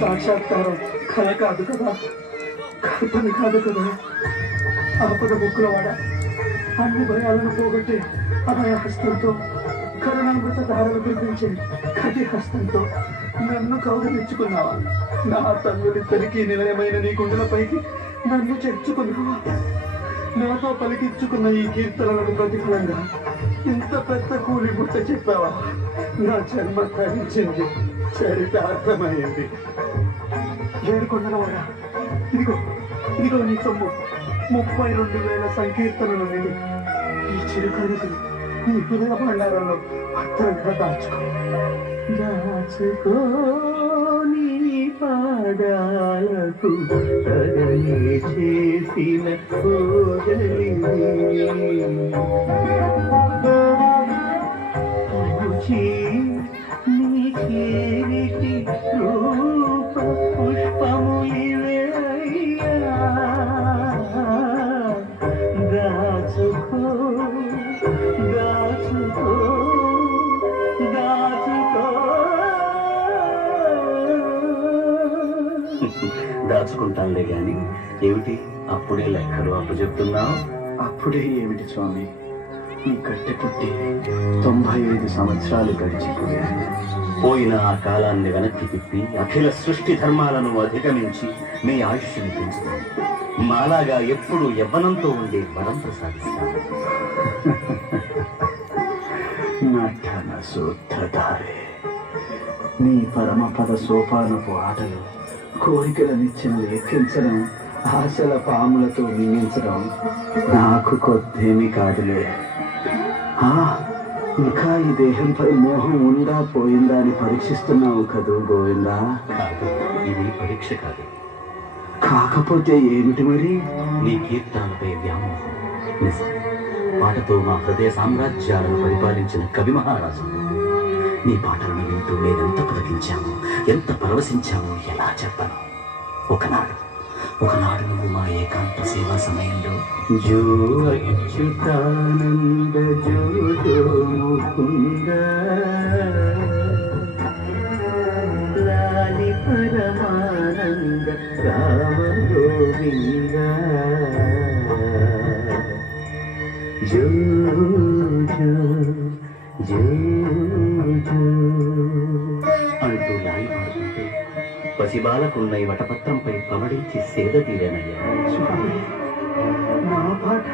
సాక్షాత్కారం కళ కాదు కదా, కల్పన కాదు కదా. ఆపద బుక్కులవాడ అన్ని భయాలను పోగొట్టి అభయ హస్తంతో, కరుణామృత ధారలు కురిపించే కటి హస్తంతో నన్ను కౌగలించుకున్నావా? నా తల్లులిద్దరికీ నిలయమైన నీ గుండెలపైకి నన్ను చేర్చుకున్నావా? నాతో పలికించుకున్న ఈ కీర్తనలను ప్రతిఫలంగా ఇంత పెద్ద కూలి గుట్ట చెప్పావా? నా జన్మ తరించింది, చరితార్థమైంది. ఏడుకొండలవాడా, ఇదిగో ఇదిగో నీ సొమ్ము 32,000 సంకీర్తనలు నిండి ఈ చిరుకరుకులు నీ హృదయ భండారంలో భద్రంగా దాచుకో. దాచుకో నీ పాదాలకు తగని చేసిన పూజలి నీ చేరికి రూప పుష్పము ఇవే అయ్యా. దాచుకో దాచుకో దాచుకో. దాచుకుంటానులే గాని ఏమిటి అప్పుడే లెక్కలు అప్పచెప్తున్నావు? అప్పుడే ఏమిటి స్వామి, ఈ కట్టె పుట్టి 95 సంవత్సరాలు గడిచిపోయాయి. పోయిన ఆ కాలాన్ని వెనక్కి తిప్పి అఖిల సృష్టి ధర్మాలను అధిగమించి మీ ఆయుష్ని పెంచుతాను. మాలాగా ఎప్పుడు యవ్వనంతో ఉండే వరం ప్రసాదిస్తాను. నటన సూత్రధారే, నీ పరమపద సోపానపు ఆటలు కోరికలనిచ్చిన లెక్కించడం, ఆశల పాములతో మింగించడం నాకు కొద్దేమీ కాదులే. ఇంకా ఈ దేహంపై మోహం ఉందా పోయిందా అని పరీక్షిస్తున్నావు కదూ గోవిందా? కాదు, ఇది పరీక్ష కాదు. కాకపోతే ఏమిటి మరి? నీ కీర్తనలపై వ్యామోహం. నిజం, పాటతో మా హృదయ సామ్రాజ్యాలను పరిపాలించిన కవి మహారాజు. నీ పాటలను వింటూ నేనెంత పులకించాము, ఎంత పరవశించాము ఎలా చెప్పను. ఒకనాడు నువ్వు మా ఏకాంత సేవా సమయంలో జో అచ్యుతానంద జో జో ముకుంద లాలి పరమానంద రామ గోవింద జో జో జో జో అంటూ లాలి పాడుతుంటే పసిబాలకున్న ఈ వటపత్రంపై పమడించి సేద తీరానయ్యా. నా పాట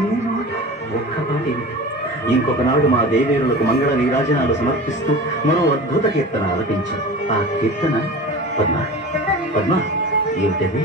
నీ మాట. ఒక్క పాట ఏమిటి, ఇంకొకనాడు మా దేవేరులకు మంగళ నీరాజనాలు సమర్పిస్తూ మరో అద్భుత కీర్తన ఆలపించారు. ఆ కీర్తన పద్మ ఏమిటది?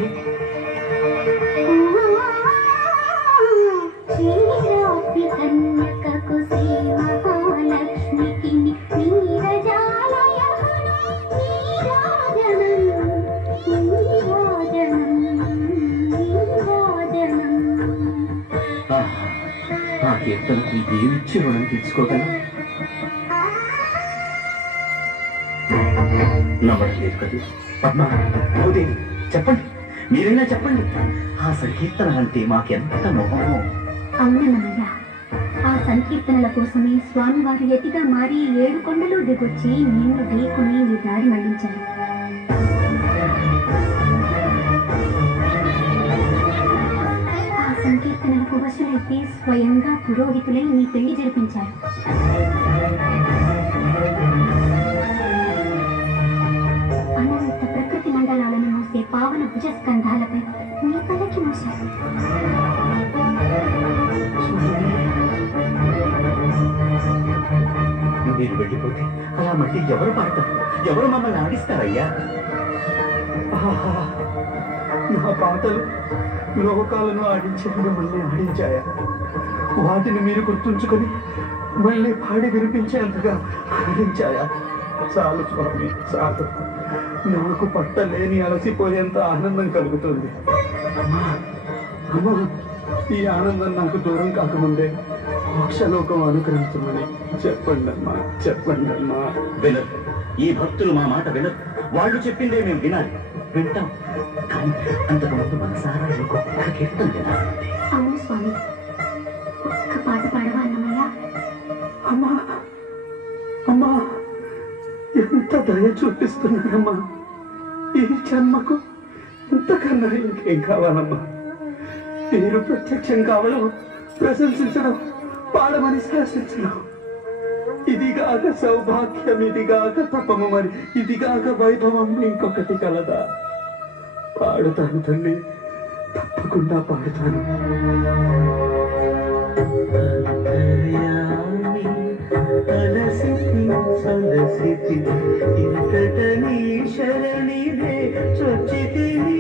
ఆ కీర్తనకి ఏమిచ్చి రుణం తీర్చుకోగలను? నమ్మడం లేదు కదా పద్మ, భూదేవి, చెప్పండి, మీరైనా చెప్పండి. ఆ సంకీర్తన అంటే మాకెంత మొహమో. అవునన్నయ్య, ఆ సంకీర్తనల కోసమే స్వామివారు ఎతిగా మారి 7 కొండలు దిగొచ్చి నిన్ను ఢీకుని నీ దారి మళ్లించారు. ఆ సంకీర్తనలకు వశులైతే స్వయంగా పురోహితులై నీ పెళ్లి జరిపించారు. అనంత ప్రకృతి మండలాలను మోసే పావన భుజస్కంధాలపై నీ పల్లకి మోశారు. మీరు వెళ్ళిపోతే అలా మళ్ళీ ఎవరు పాడతారు, ఎవరు మమ్మల్ని ఆడిస్తారయ్యా? నా పాటలు లోకాలను ఆడించే మిమ్మల్ని ఆడించాయా? వాటిని మీరు గుర్తుంచుకొని మళ్ళీ పాడి వినిపించేంతగా ఆడించాయా? చాలు స్వామి, చాలు. నాకు పట్టలేని అలసిపోయేంత ఆనందం కలుగుతుంది. అమ్మా, ఈ ఆనందం నాకు దూరం కాకముందే మోక్షలోకం అనుగ్రహించమని చెప్పండి అమ్మా, చెప్పండి అమ్మా. వినరు, ఈ భక్తులు మా మాట వినరు. వాళ్ళు చెప్పిందే మేము వినాలి, వింటాం. కానీ అంతకుముందు మనసారా ఇంకొక కీర్తన వినాలి. అవును స్వామి, ఒక్క పాట పాడవా అన్నమయ్య? అమ్మా అమ్మా, ఎంత దయ చూపిస్తున్నారమ్మా. ఈ జన్మకు ఇంతకన్నా ఇంకేం కావాలమ్మా? మీరు ప్రత్యక్షం కావడం, ప్రశంసించడం, పాడమని శాసించడం, ఇదిగాక సౌభాగ్యం, ఇదిగాక తపము, మరి ఇదిగాక వైభవం ఇంకొకటి కలదా? పాడుతాను తల్లి, తప్పకుండా పాడుతాను. అలసితి సొలసితి ఇంతట నీ శరణిదే చొచ్చితిని.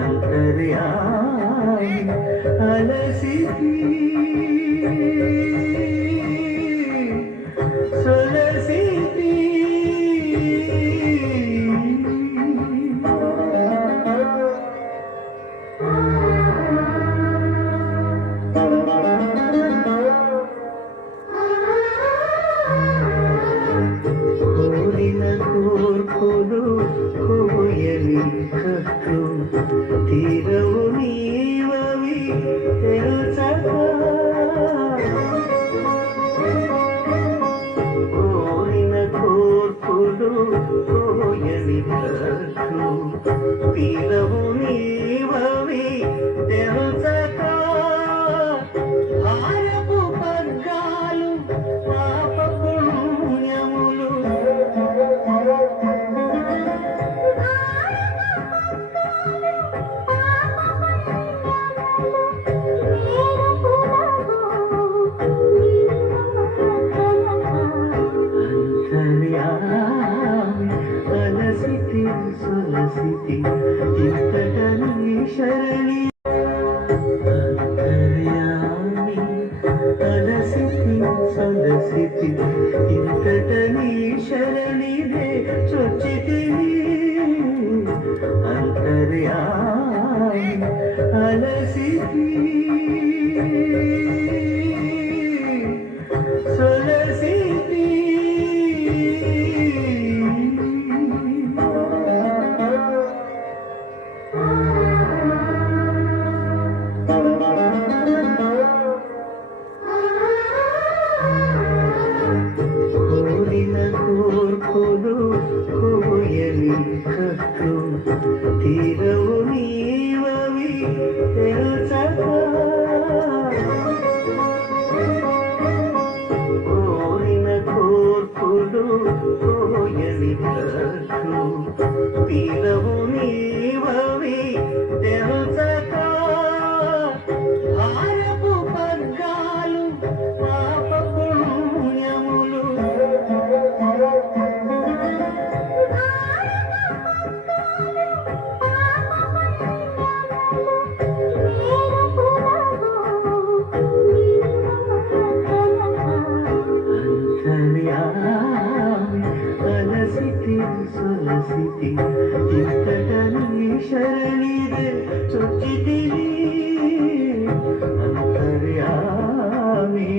అంతర్యామి అలసితి సొలసితి. కోయలి కట్టు తీరవు నీవవి తెలుసగా. కోరిన కోర్పులు కోయలి కట్టు తీరవు నీవవి తెలుసగా. భారపు పగ్గాలు పాప పుణ్యములు అలసితి సొలసితి ఇంతట నీ శరణి. అంతర్యామి అలసితి సొలసితి ఇంతట నీ శరణిదే చొచ్చితిని. అంతర్యామి అలసితి సొలసితి. కోరిన కోర్పులు కోయలి కట్టు తీరవు నీవవి తెలుసగా. కోరిన కోర్పులు కోయలి కట్టు తీరవు నీవవి తెలుసగా. భారపు పగ్గాలు పాప పుణ్యములు అంతర్యామి అలసితి సొలసితి ఇంతట నీ శరణిదే చొచ్చితిని. అంతర్యామి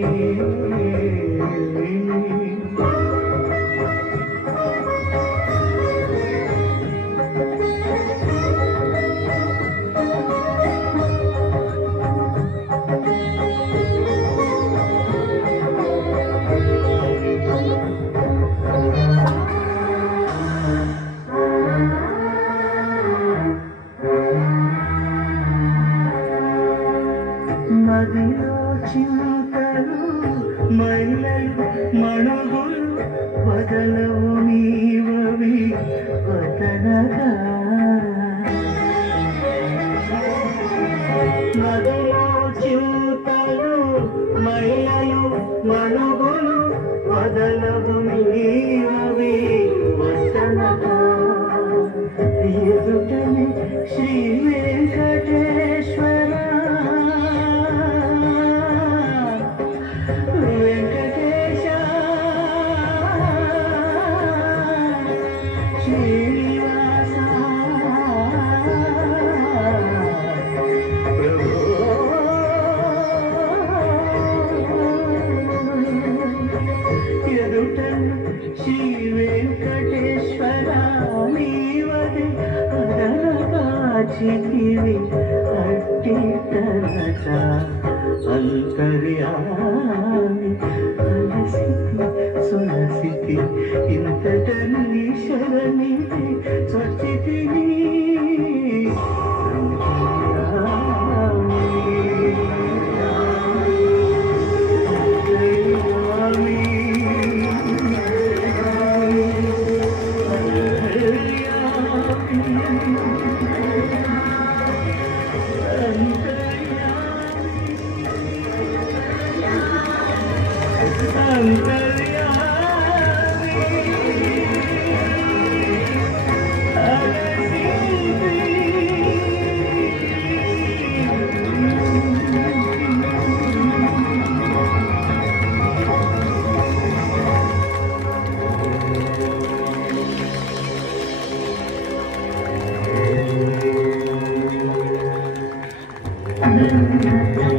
మదిలో చింతలు మైలలు మణుగులు వదలవు నీవవి వదనగా. మదిలో చింతలు మైలలు మణుగులు వదలవు నీవవి వదనగా. ఎదుటని శ్రీ వెంకటేశ్వర వెంకటేశ శ్రీనివాస ప్రభు. ఎదుట శ్రీ వెంకటేశ్వర నీవది అదనగాచితివి అట్టి తనట. అంతర్యామి అలసితి శ్వాసికి ఇంతటన్ని శరణిది చచ్చితిని Thank you.